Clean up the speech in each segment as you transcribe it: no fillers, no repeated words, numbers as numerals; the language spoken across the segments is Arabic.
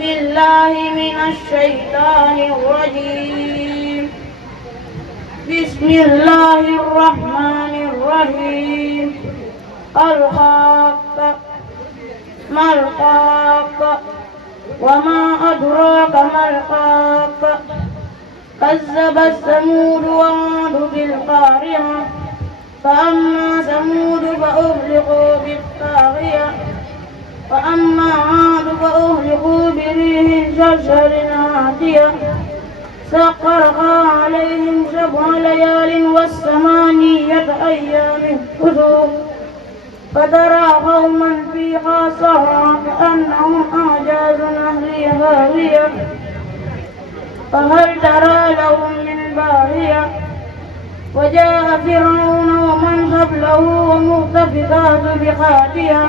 بالله من الشيطان الرجيم. بسم الله الرحمن الرحيم. الحاقة ما الحاقة وما أدراك ما الحاقة كذبت ثمود وعاد بالقارعة فأما ثمود فأهلكوا بالطاغية وأما عاد فأهلكوا بريح صرصر عاتية سخرها عليهم 7 ليال و8 أيام حسوما فترى قوما فيها صرعى كأنهم أعجاز نخل خاوية فهل ترى لهم من باقية وجاء فرعون ومن قبله والمؤتفكات بخاطئة.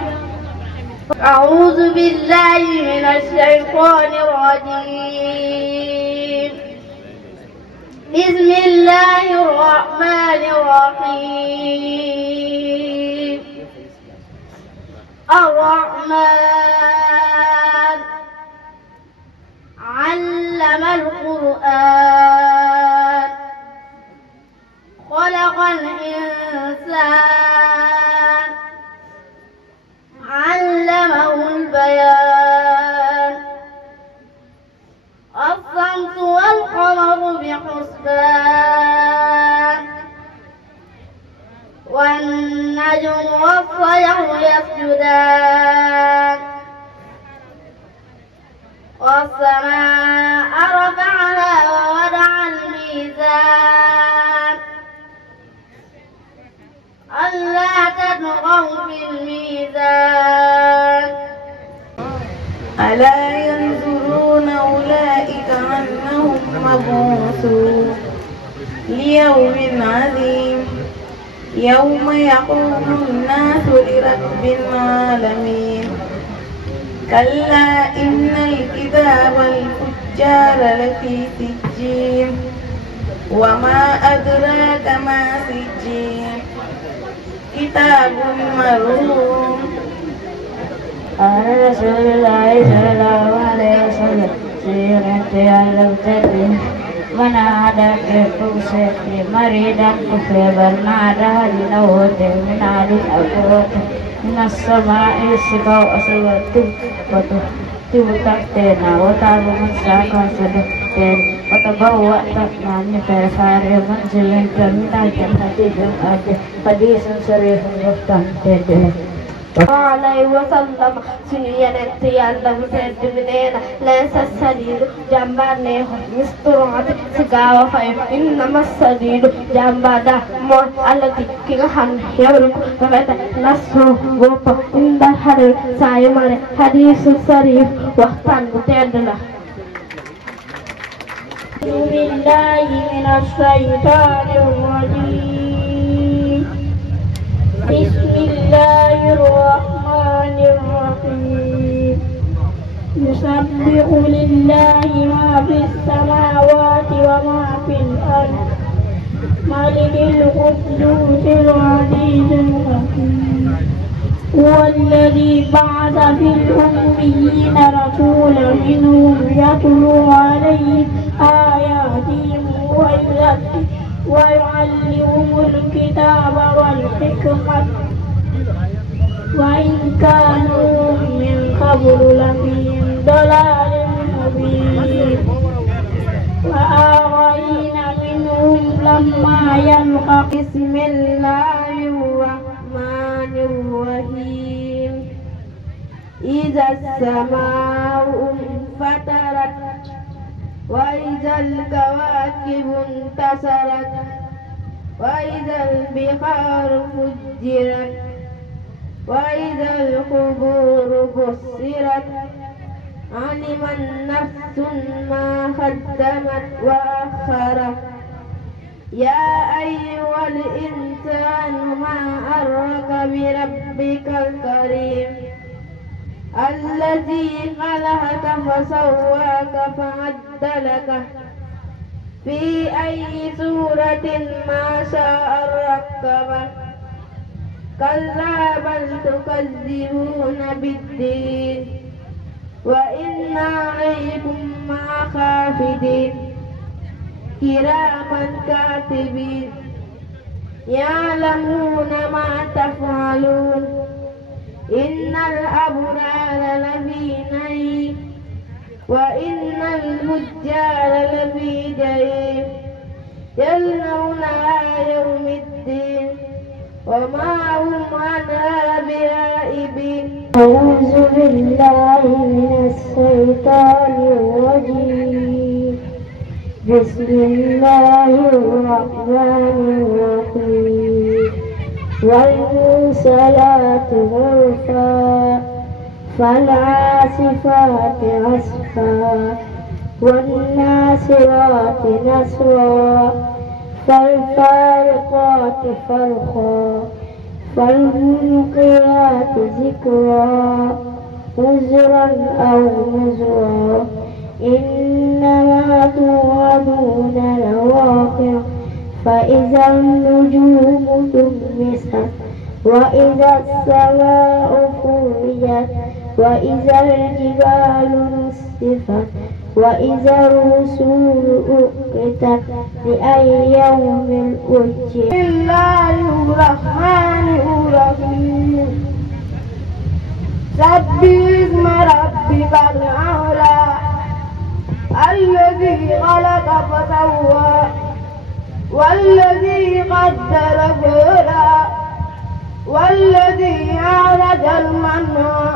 أعوذ بالله من الشيطان الرجيم. بسم الله الرحمن الرحيم. الرحمن علم القرآن خلق الإنسان علمه البيان الشمس والقمر بحسبان والنجم والشجر يسجدان والسماء رفعها ووضع الميزان ألا تطغوا في الميزان ألا ينظرون أولئك أنهم مبعوثون ليوم عظيم يوم يقوم الناس لرب العالمين. كلا إن الكتاب الفجار لفي سجين وما أدراك ما سجين كتاب مرقوم. قال رسول الله صلى الله عليه وسلم سيرت على التدين من عاد كفوسه مريضا كفر نادى لنوت من عاد الأبوات من السماء سقوا أسوات وتحتنا وتعلم الساقا صدقتين وتبوأت من فارغ منزل من الجنة بالأرض حديث صريح مفتن عليه وسلم سنينت يالله سيدنا ليس السديد جنبانه مسترعد سقاوة فإن إنما السديد جنبادا مور التي كيغان يبرك فمتى نصر وفا إن الحرر سايمان حديث صريف وقتان بتعدله. بسم الله من الشيطان الرجيم. بسم الله الرحمن الرحيم. يسبح لله ما في السماوات وما في الأرض ملك القدوس العزيز الحكيم. هو الذي بعث في الأميين رسولا منهم يتلو عليهم آياتهم ويعلمهم الكتاب والحكمة وإن كانوا من قبل لفي ضلال مبين. وآخرين منهم لما يلقى. بسم الله الرحمن الرحيم. إذا السماء انفطرت وإذا الكواكب انتثرت وإذا البحار فجرت وإذا القبور بصرت علمت نفس ما قدمت وأخرت. يا أيها الإنسان ما غرك بربك الكريم الذي خلقك فسواك فعدلك في أي سورة ما شاء ركبك. كلا بل تكذبون بالدين وإنا عليكم حافظين كراما كاتبين يعلمون ما تفعلون إن الأبرار لفي نعيم وإن الفجار لفي جحيم يصلونها يوم الدين وما هم عنها بغائبين. أعوذ بالله من الشيطان الرجيم. بسم الله الرحمن الرحيم. والمرسلات عرفا فالعاصفات عصفا والناصرات نصرا فالفارقات فرقا فالملقيات ذكرا عذرا أو نذرا إنما توعدون لواقع فإذا النجوم طمست وإذا السماء فرجت وإذا الجبال نسفت وإذا الرسول أقتت لأي يوم أجلت. بسم الله الرحمن الرحيم. سبح اسم ربك الأعلى الذي خلق فسوى والذي قدر فهدى والذي أخرج المرعى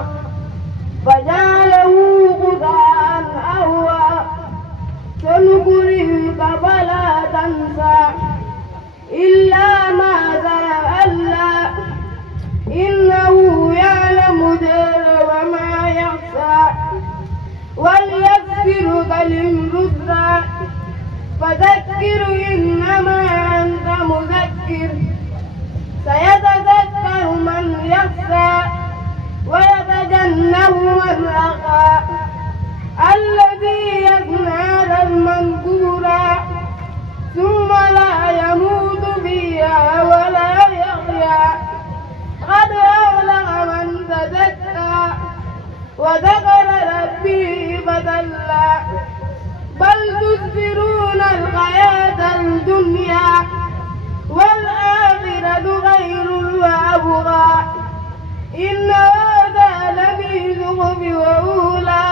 فجعله غثاء أحوى سنقرئك فلا تنسى إلا ما شاء الله إنه يعلم الجهر وما يخفى وليذكرك للذكرى فذكر إنما أنت مذكر سيتذكر من يخشى ويتجنبها الأشقى الذي يصلى المنكورا ثم لا يموت فيها ولا يحيا قد أفلح من تزكى وذكر ربه فصلى بل تؤثرون الحياة الدنيا والآخرة خير وأبقى إن هذا لفي صحف وأولى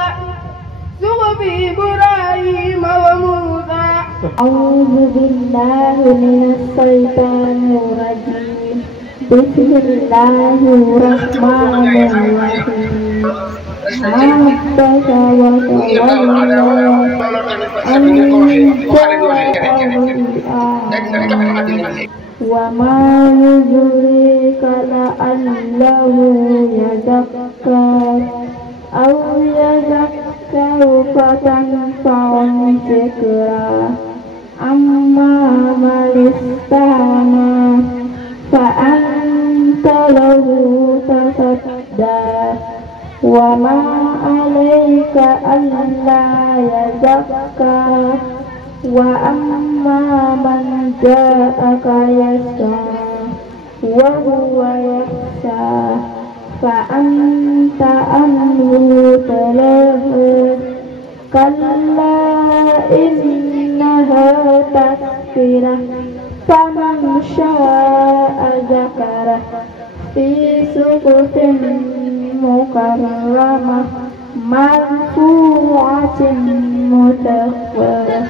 صحف إبراهيم وموسى. أعوذ بالله من الشيطان الرجيم. بسم الله الرحمن الرحيم. عبس وتولى وما يدريك لعله يذكر أو يذكر فتنفع الذكرى أما من استغنى فأنت له تصدى وما عليك ألا يزكى وأما من جاءك يسعى وهو يخشى فأنت عنه تلهى كلا إنها تذكرة فمن شاء ذكره في صحف مكرمة مرفوعة مطهرة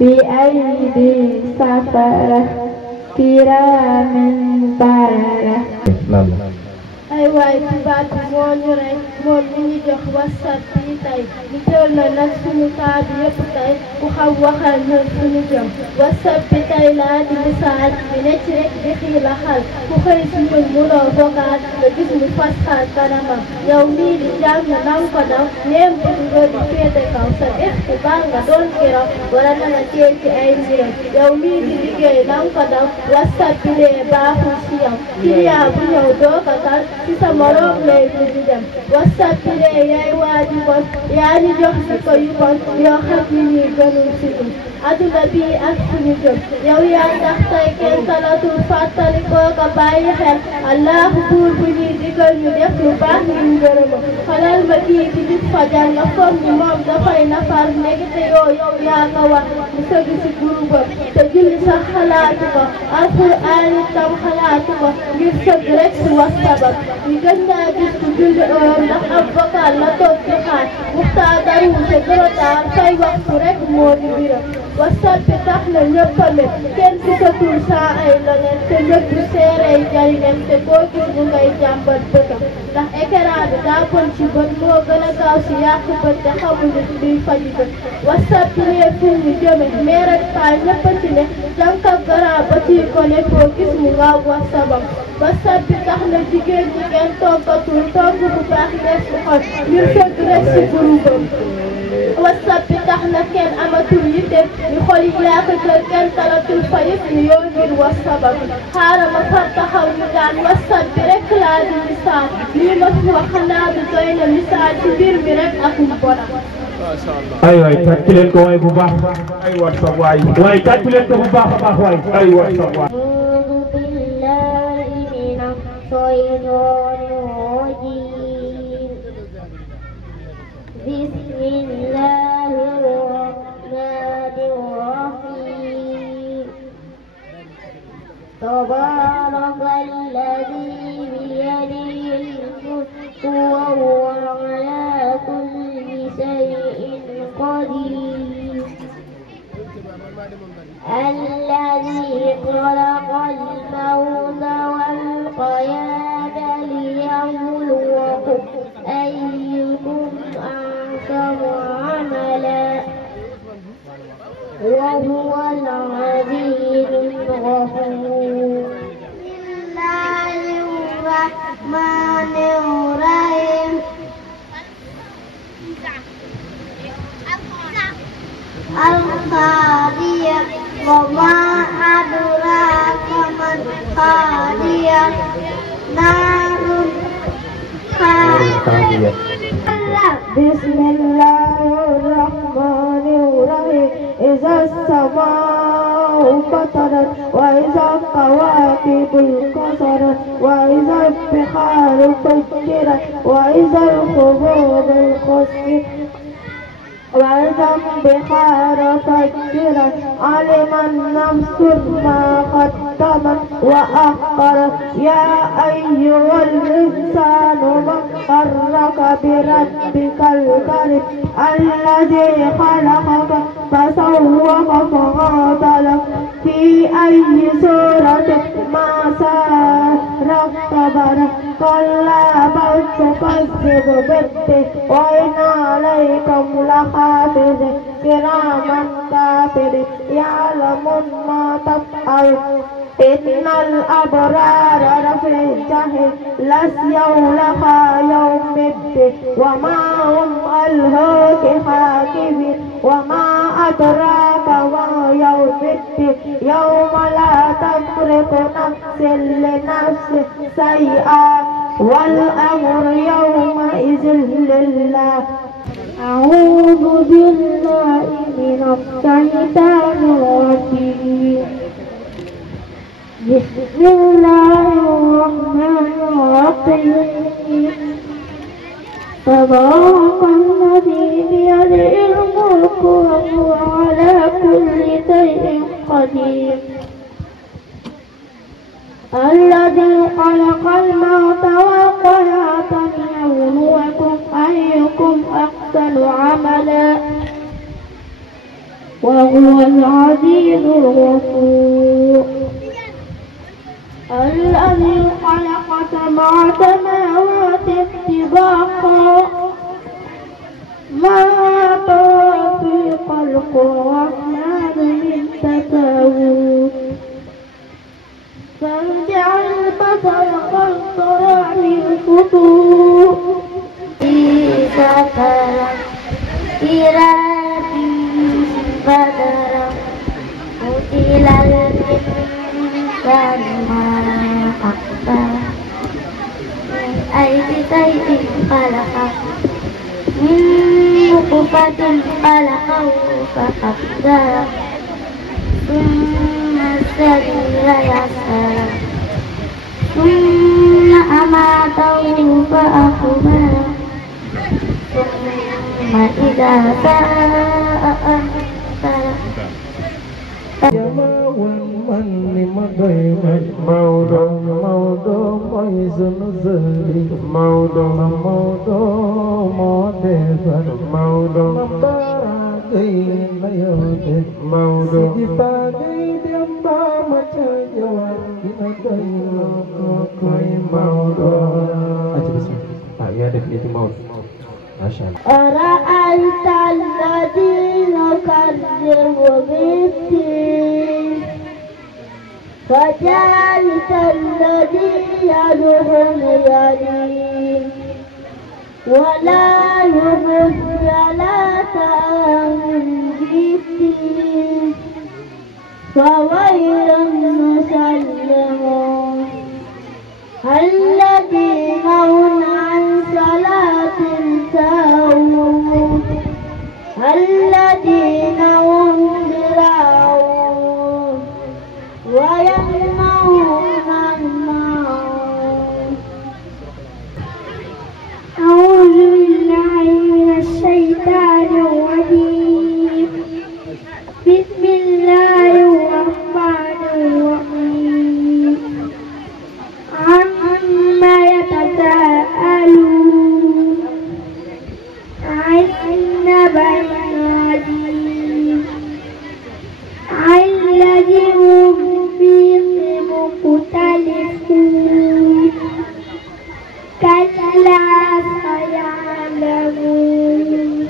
بأيدي سفرة كرام بررة. ay waay tubaab bi moo ñu rey moom mi ñu jox WhatsApp bi tey ñu jël na nag suñu kaa bi yëpp tey ku xam waxal na suñu jëm WhatsApp bi tey laa di misaal bi ne ci rek di xiila xal ku xëy si ñun munoo vocal nga gis mu fas xaal kanamam yow mii di jàng nang ko daw neem bu nga di féete kaw sa ixtibaar nga doon kiraw wala na la tee ci ay mbiram yow mii di liggéey nang ko daw WhatsApp bi lee baaxul si yow client bu ñëw doo ko kal ci sa morom lay di dem WhatsApp bi lee yaay waaju bon yaa ñu jox si ko yu bon yoo xam ni ñuy gënul si ñun aduna bi ak suñu jëm yow yaa tax tey kenn talatul fàttali koo ka bàyyi xel allah buur bu ñuy digal ñu def lu baax ngir ngërëma xalal ma kii di jub fajar nga foog ni moom dafay nafar ndekete yow yaa nga wax mu sëgg si gurubam te julli sax xalaatu ko alxuraan itam xalaatu ko ngir sëgg rek si wax sabab yi gën naa gis ku julli ndax ab vocal la toog di xaar waxtaan daru te dorotaar fay waxtu rek moo di biram WhatsApp bi tax na ñëpp a mel kenn gisatul saa ay leneen te ñëpp seerey jariñam te koo gis mu ngay jàmbat bëtam ndax écran bi daa bon ci bët moo gën a gaaw si yàq bët te xamuñu luy faji bët WhatsApp bi nee fu ñu jëme mais rek paa ñëpp a ci ne jànk ak garab ba ci ko ne koo gis mu ngaaw WhatsAppam WhatsApp bi tax na jigéen ñi kenn toggatul togg bu baax nees bu xol ngir fekk rek si groupam WhatsApp bi tax na kenn amatul yitte ñu xol yi yaa ko jël kenn talatul fa yëpp ñu yow ngir WhatsAppam xaaral ma far taxaw ñu daan WhatsApp bi rek laa di misaal lii ma fi wax naa bi doy na misaal ci mbir mi rek ak mu bona ay waay tàcc leen ko waay bu baax ay WhatsApp waay waay tàcc leen ko bu baax a baax waay ay WhatsApp waay بسم الله الرحمن الرحيم تبارك الذي بيده الملك وهو على كل شيء قدير الذي خلق الموت والحياة ليبلوكم أيكم أحسن عملا وهو العزيز الغفور بسم الله الرحمن الرحيم القارية وما أدراك ما القارية نار حامية بسم الله الرحمن الرحيم إذا السماء فطرت وإذا الكواكب انكسرت وإذا البحار فجرت وإذا القبور انقسمت وإذا البحار فجرت علم النفس ما قدمت وأخرت يا أيها الإنسان ما غرك بربك الكريم الذي خلقك فسوّك فعدلك في أي سورة ما ركبك كلا بل تكذب بالدين وإن عليكم لحافظ كراما كاتبين يعلمون ما تفعلون إن الأبرار لفي الجحيم ليصلونها يوم الدين وما هم عنه بحاجبين وما أدراك ما يوم الدين يوم لا تملك نفس لنفس شيئا والأمر يومئذ لله أعوذ بالله من الشيطان الرجيم بسم الله الرحمن الرحيم تبارك الذي بيده الملك وهو على كل شيء قدير الذي خلق الموت والحياة ليبلوكم أيكم أحسن عملا وهو العزيز الغفور الذي خلق سبع سماوات طباقا ما ترى في خلق الرحمن من تفاوت فارجع البصر هل ترى من فطور في سفر إلى بدر قتل الإنسان ما أكفر من أي شيء خلقه من نطفة خلقه فقدره ثم السبيل يسره ثم أماته فأقبره ثم إذا شاء أنشره أرأيت الذي يكذب بالدين فذلك الذي يدعو اليتيم ولا يحض على طعام المسكين فويل للمصلين الذين هم عن صلاة ساهون الذين هم يراءون ويمنعون الماعون. أعوذ بالله من الشيطان الرجيم. بسم الله الرحمن الرحيم. عما يتساءلون عن النبأ العظيم الذي هم فيه مختلفون كلا سيعلمون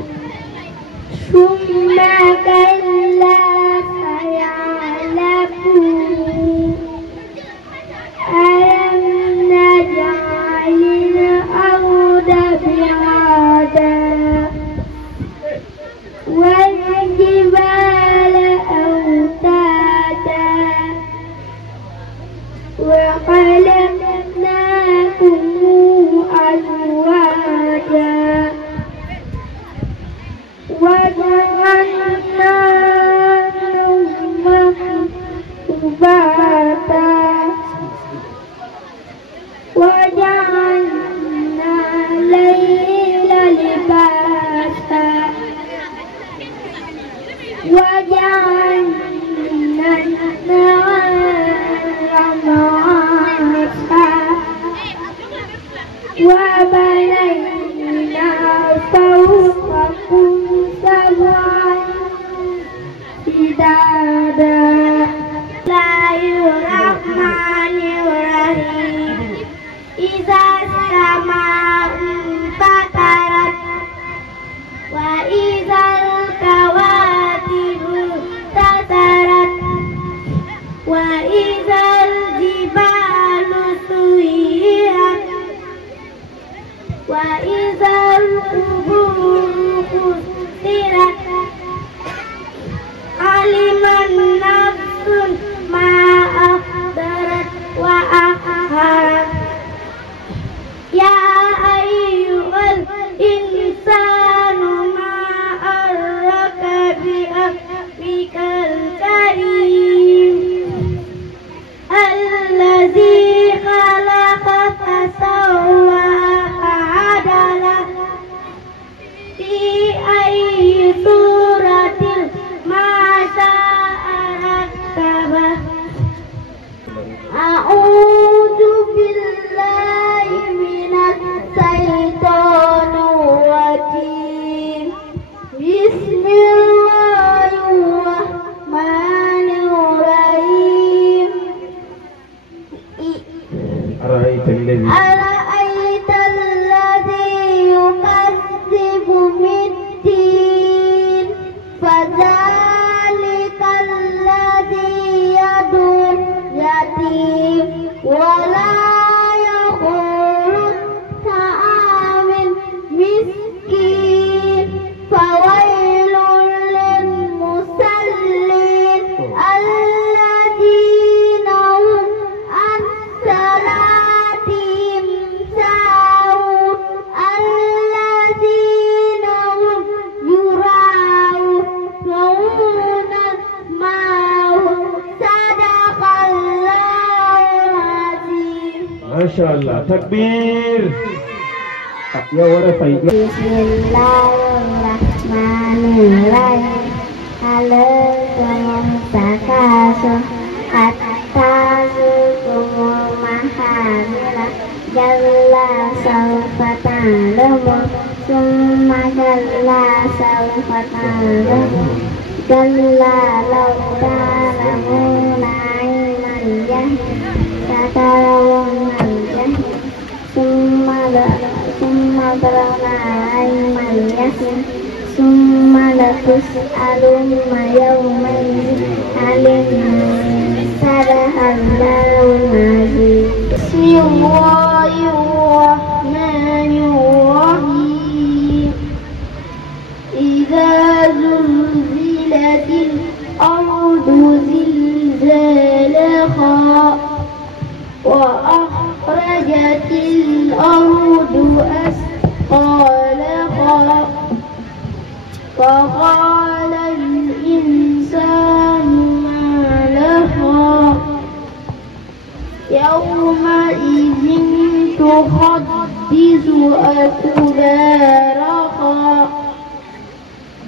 ثم كلا سيعلمون ألم نجعل الأرض بهادا والجبال أوتادا وخلقناكم أزواجا وجعلنا نومكم سباتا وجعلنا الليل لباسا وجعلنا النهار معاشا وبنينا فوقكم سبعا شدادا. الله الرحمن الرحيم. إذا السماء انفطرت وإذا الكواكب انتثرت وإذا الجبال سيرت وإذا القبور قسرت علمت نفس ما أحضرت وأخرت. يا أيها الإنسان ما غرك بربك الكريم الذي خلقك فسواك فعدلك في أي صورة ما شاء ركبك. أعوذ بالله من الشيطان الرجيم. بسم الله الرحمن الرحيم. أرأيت الذي يكذب بالدين فذلك الذي يدعو اليتيم ولا يحض طعام المسكين فويل للمصلين الذين هم عن صلاتهم Allah takbir. Ya wara fay. Bismillahirrahmanirrahim. Halakum takaso attazukum mahamila jalla sawfa ta'lamun summa jalla sawfa ta'lamun jalla law ta'lamuna ilman jahil satarawna jahil summa darana ilman yasin summa latus'alunna yawmaidin 'anil sarahallahul azim. Bismillahirrahmanirrahim. Idza zulzilatil ardu zilzalaha wa akhrajatil ardu asqalaha فقال الإنسان ما لها يومئذ تحدث أخبارها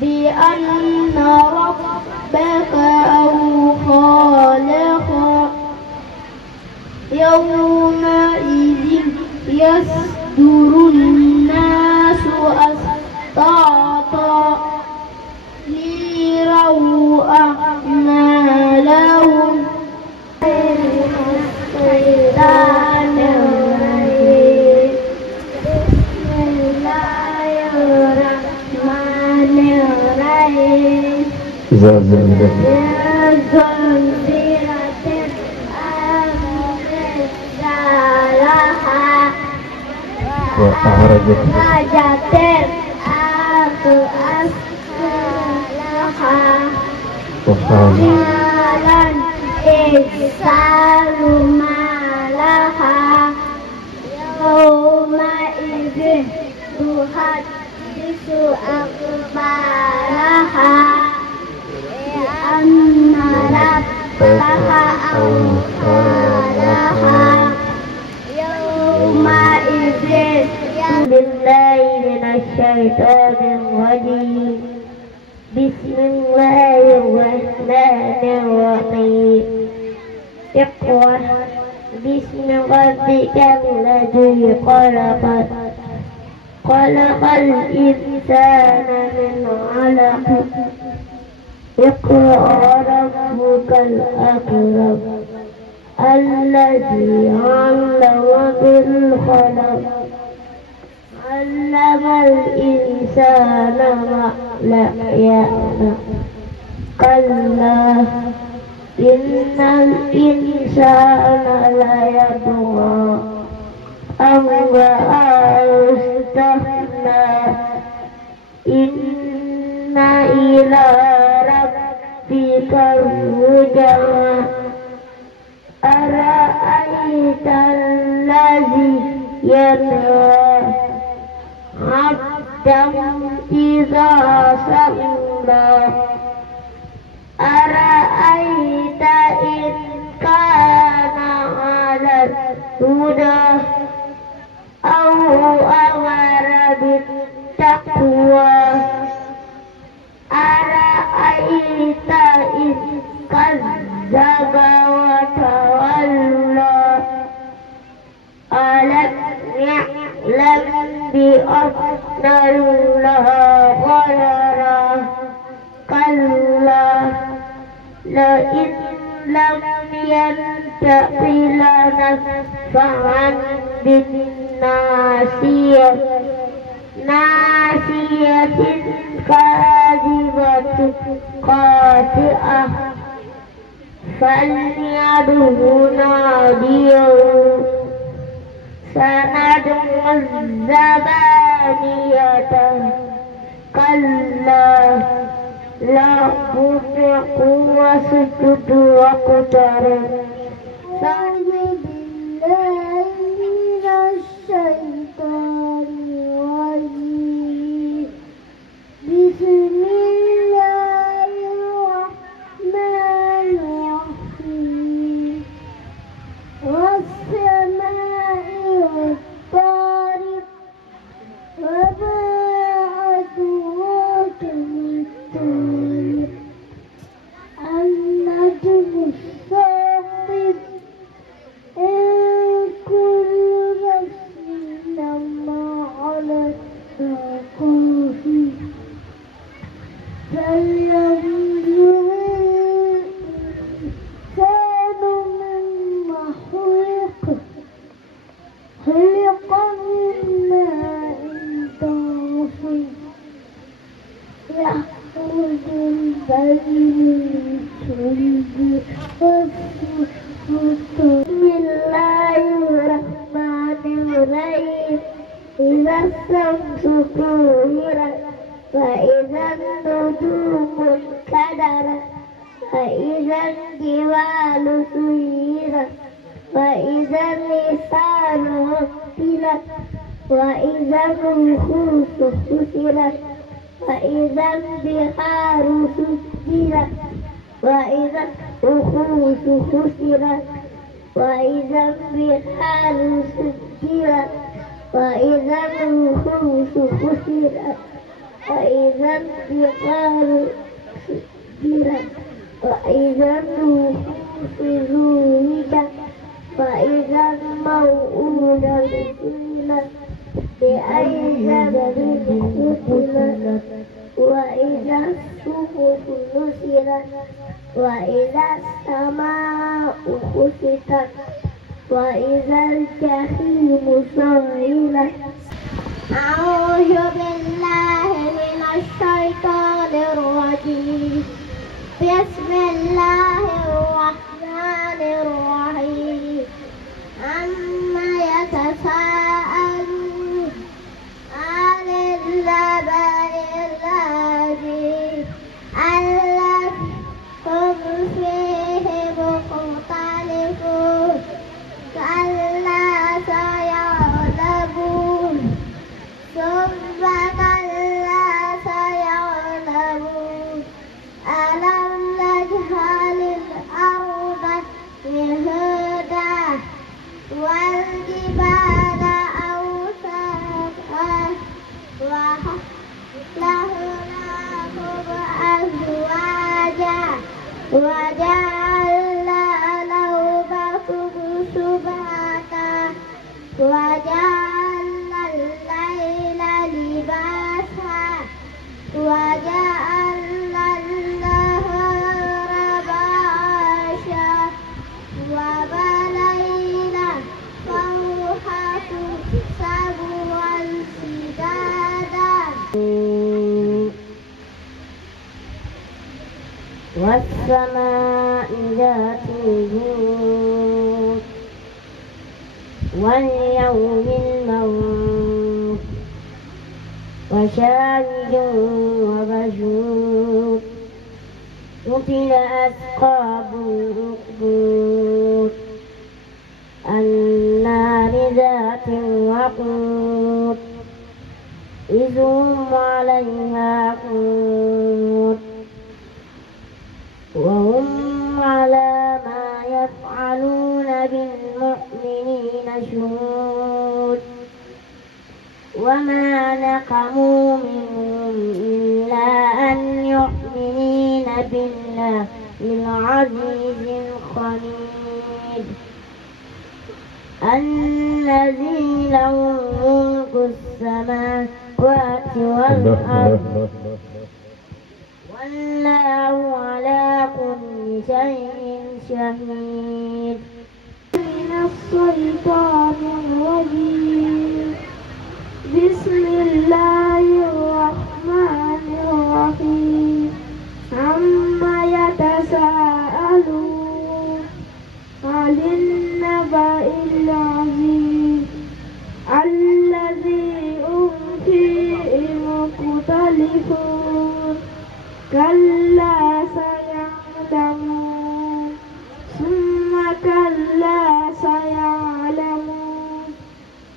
بأن ربك أوحى لها يومئذ يصدر الناس أشتاتا ليروا أعمالهم. الشيطان الرجيم. بسم الله الرحمن الرحيم. زلزلت الأرض زلزالها وأخرجت الأرض أثقالها وقال الإنسان ما لها يومئذ تحدث أخبارها بأن ربك أوحى لها يومئذ. بالله من الشيطان الرجيم. بسم الله الرحمن الرحيم. اقرأ باسم ربك الذي خلق خلق الإنسان من علق اقرأ ربك الأكرم الذي علم بالقلم علم الإنسان ما لم يعلم كلا إن الإنسان ليطغى أن رآه استغنى إن إلى ربك الرجعى أرأيت الذي ينهى عبدا إذا صلى أرأيت إن كان على الهدى أو أمر بالتقوى أرأيت إن كذب وتولى ألم يعلم بأن الله يرى كلا لئن لم ينته لنسفعا بالناصية ناصية كاذبة خاطئة فليدع ناديه سندع الزبانية كلا لا تطع واسجد واقترب. أعوذ بالله من الشيطان الرجيم. بسم الله الرحمن الرحيم. والسماء خلق من ماء دافق يخرج البين الصلب بسم الله الرحمن الرحيم إذا الشمس كورت وإذا النجوم انكدرت وإذا الجبال سيرت وإذا النساء عطلت وإذا الوحوش حشرت وإذا البحار سجرت وإذا الوحوش حشرت وإذا البحار سجرت وإذا الوحوش حشرت وإذا البحار سجرت وإذا الوحوش زوجت وإذا الموءودة سئلت بأي ذنب قتلت وإذا الصحف نشرت وإذا السماء كشطت وإذا الجحيم سعرت أعوذ بالله من الشيطان الرجيم بسم الله الرحمن الرحيم عما يتساءلون عن النبأ العظيم الذي هم فيه مختلفون كلا سيعلمون ثم كلا سيعلمون ألم نجعل الأرض مهادا والجبال أوتادا وحشرناكم أزواجا وجعلنا نومكم سباتا وجعلنا الليل لباسا وجعلنا النهار معاشا وبنينا فوقكم سبعا شدادا والسماء ذات البروج واليوم الموعود وشاهد ومشهود قتل أصحاب الأخدود النار ذات الوقود إذ هم عليها قعود وهم على ما يفعلون بالمؤمنين شهود وما نقموا منهم إلا أن يؤمنين بالله العزيز الحميد الذي له ملك السماوات والأرض والله على كل شيء شهيد من الشيطان الرجيم بسم الله الرحمن الرحيم عما يتساءلون عن النبأ العظيم الذي هم فيه مختلفون كلا سيعلمون ثم كلا سيعلمون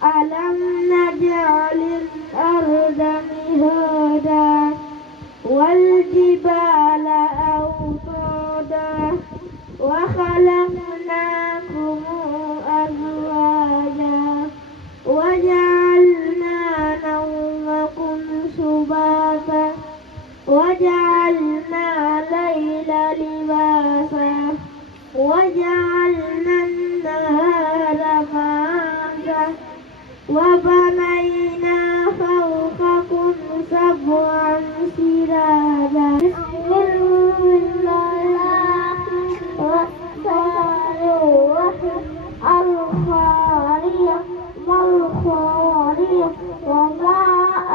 ألم نجعل الأرض مهادا والجبال أوتادا وخلقناكم أزواجا وجعلنا نومكم سباتا وجعلنا الليل لباسا وجعلنا النهار معاشا وبنينا فوقكم سبعا شدادا بسم الله الرحمن الرحيم الخارية ما الخارية وما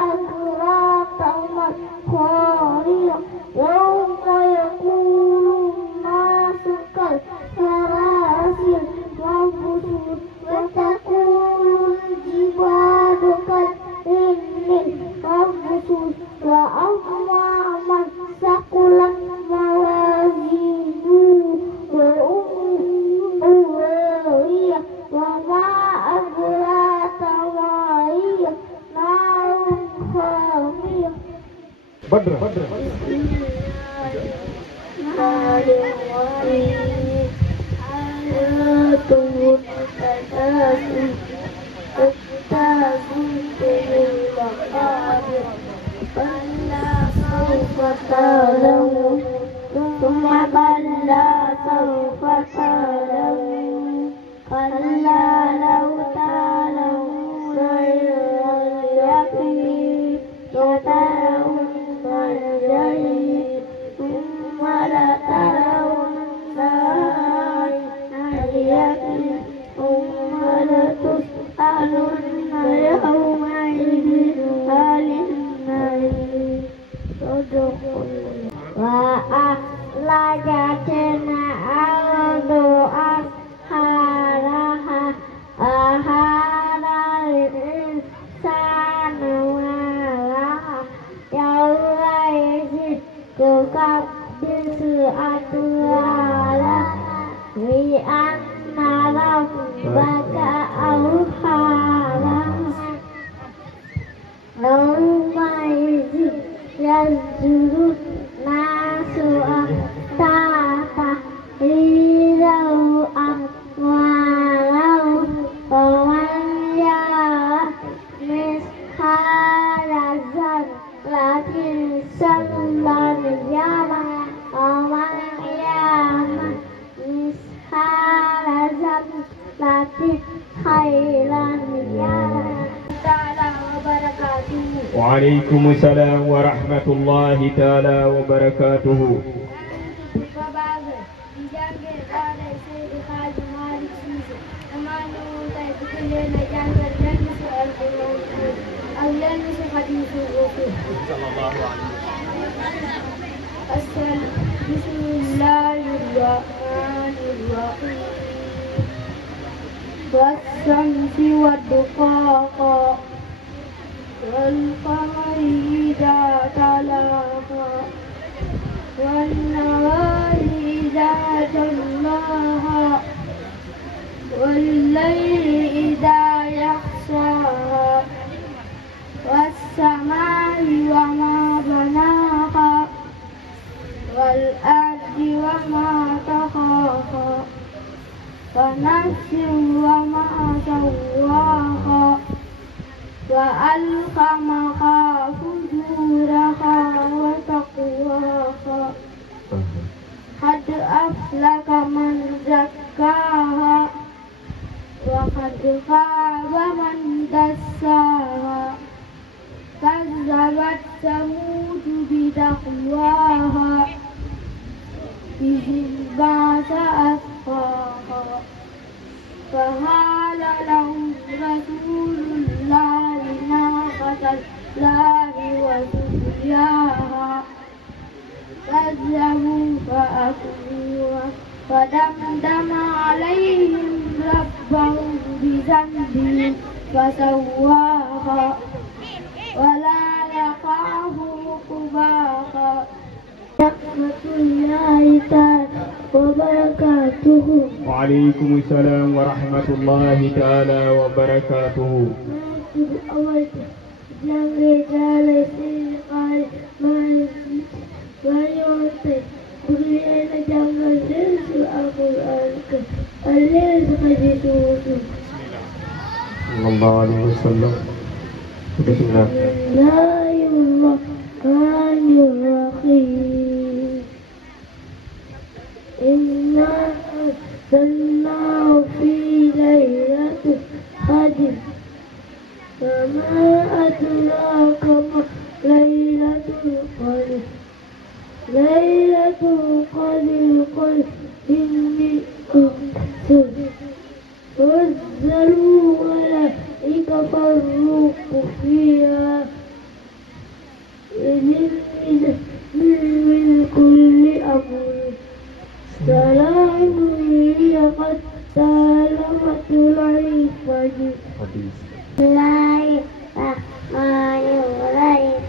أدراك ما القارعة يوم يكون الناس كالفراش المبثوث وتكون الجبال كالعهن المنفوش وأما من ثقلت موازينه فأمه هاوية وما أدراك ما هي نار حامية. بدر ثم كلا سوف تعلمون كلا لو تعلمون علم اليقين لترون الجحيم ثم لترونها عين اليقين ثم لتسألن يومئذ عن النعيم. وأخرجتنا الأرض أزهارها أحاط الإنسان ما يومئذ تكبس أطوالها بأن ربك أوحى لها يومئذ يصدر الناس أشتاتا ليروا أعمالهم فمن يعمل مثقال ذرة شرا يره ومن يعمل مثقال ذرة خيرا يره. وعليكم السلام ورحمة الله تعالى وبركاته. بسم الله الرحمن الرحيم. والشمس والضحاها والقمر إذا تلاها والنهار إذا جلاها والليل إذا يغشاها والسماء وما بناها والأرض وما طحاها ونفس وما سواها وألهمها فجورها وتقواها قد أفلح من زكاها وقد خاب من دساها كذبت ثمود بدعواها إذ انبعث أشقاها فقال لهم رسول الله ناقة الله وسقياها كذبوا فأكلوها فدمدم عليهم ربهم بذنبهم فسواها ولا يخاف عقباها. رحمة الله تعالى وبركاته. وعليكم السلام ورحمة الله تعالى وبركاته. الله عليه وسلم. بسم الله الرحمن الرحيم. إنا أنزلناه في ليلة القدر وما أدراك ما ليلة القدر. ليلة القدر خير من ألف شهر. نزلوا على فرق فيها من كل أمر سلام هي حتى مطلع الفجر. بسم الله الرحمن الرحيم.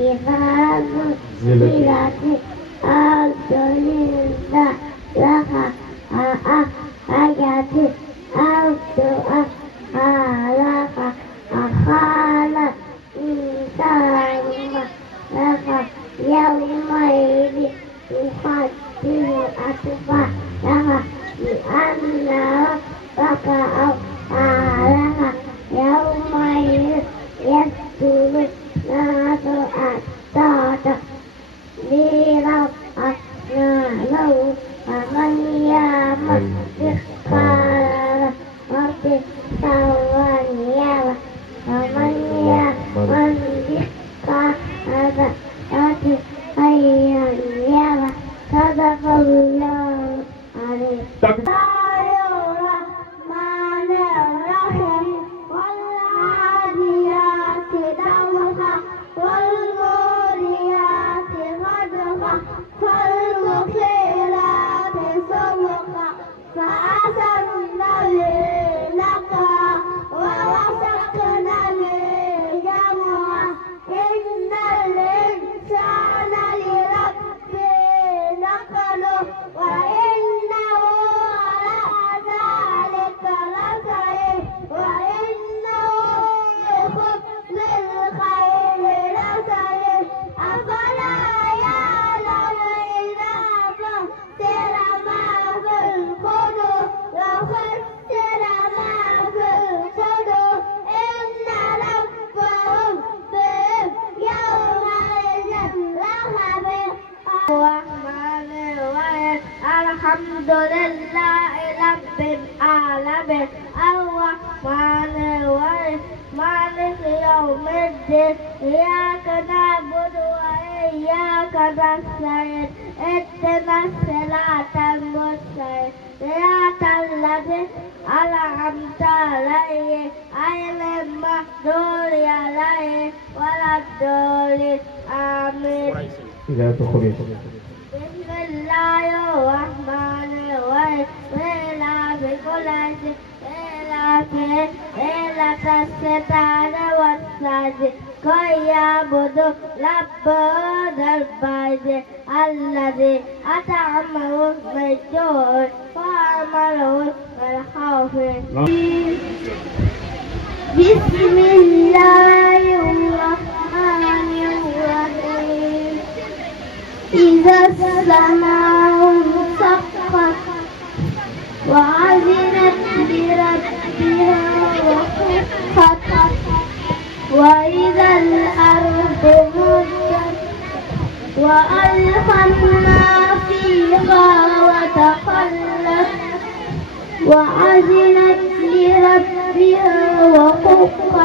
إذا زلزلت الأرض زلزالها أخرجت الأرض أثقالها قال الإنسان ما لها يومئذ يقدر أصبعها لأن ربك أوحى يومئذ يسجد الناس أشتاتا لربنا له فمن يعمل مثقال ذرة خيرا يره ومن يعمل مثقال ذرة خيرا يره. صدق الله العظيم. الرحمن الرحيم. والعاديات ضبحا والموريات قدحا فالمغيرات صبحا فأثرن به نقعا ووسطن به جمعا إن الإنسان لربه لكنود وإنه على ذلك لشهيد وإنه لحب الخير لشديد. أفلا يعلم إذا فسر ما في القلوب وفسر ما في القلوب إن ربهم بهم يومئذ لخبير. الرحمن الرحيم. الحمد لله رب العالمين الرحمن الرحيم مالك يوم الدين إياك نعبد وإياك نستعين اهدنا الصراط المستقيم صراط الذين أنعمت عليهم غير المغضوب عليهم ولا الضالين آمين. بسم الله الرحمن الرحيم. إيلاف قريش إيلافهم ليلة الشتاء والصيف كي يعبدوا رب هذا البيت الذي أطعمهم من جوع وآمنهم من خوف. بسم الله الرحمن الرحيم. إذا السماء انشقت وأذنت لربها وحقت وإذا الأرض مدت وألقينا فيها وتخلت وأذنت لربها وحقت